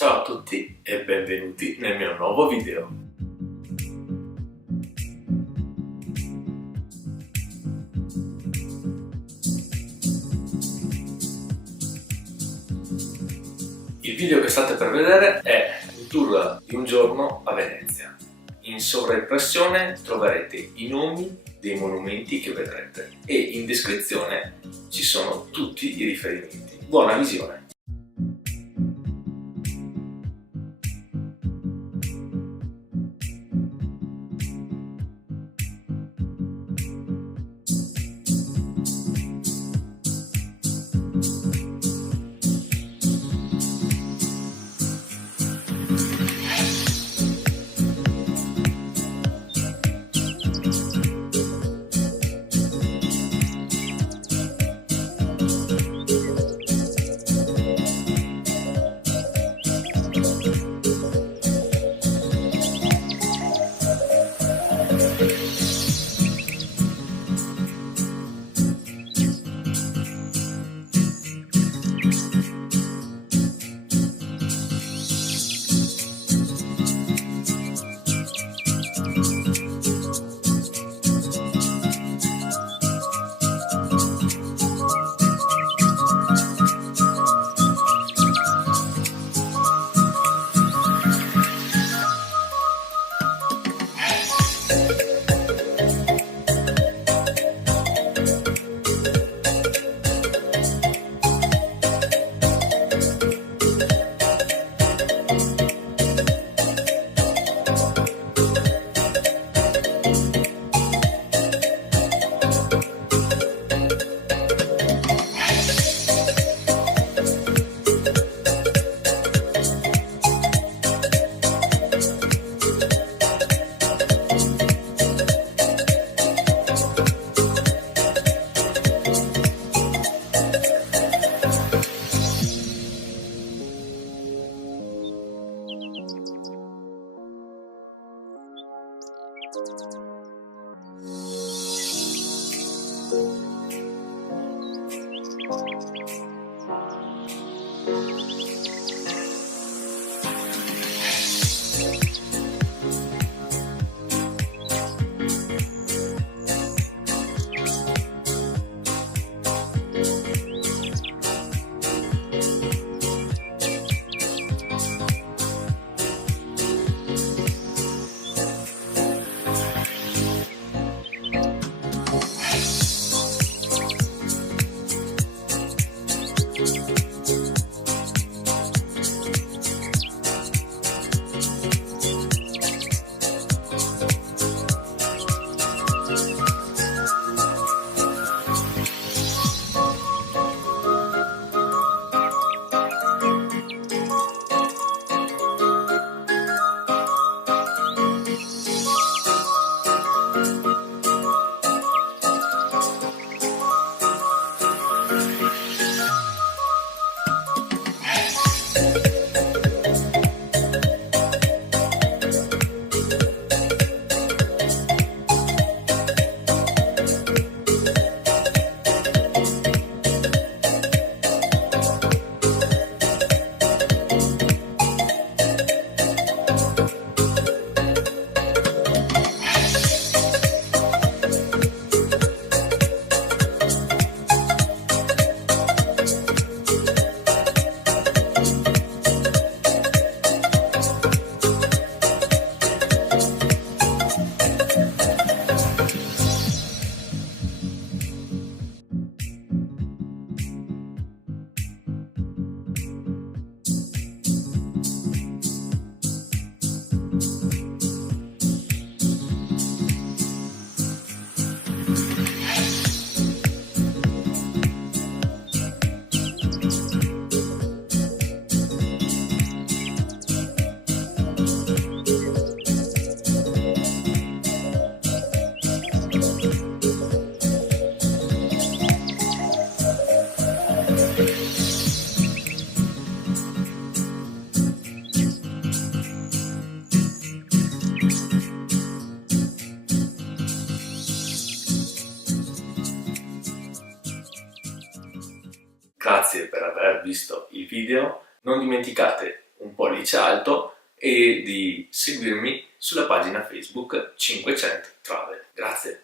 Ciao a tutti e benvenuti nel mio nuovo video. Il video che state per vedere è un tour di un giorno a Venezia. In sovraimpressione troverete i nomi dei monumenti che vedrete e in descrizione ci sono tutti i riferimenti. Buona visione! Grazie per aver visto il video, non dimenticate un pollice alto e di seguirmi sulla pagina Facebook 500 Travel. Grazie!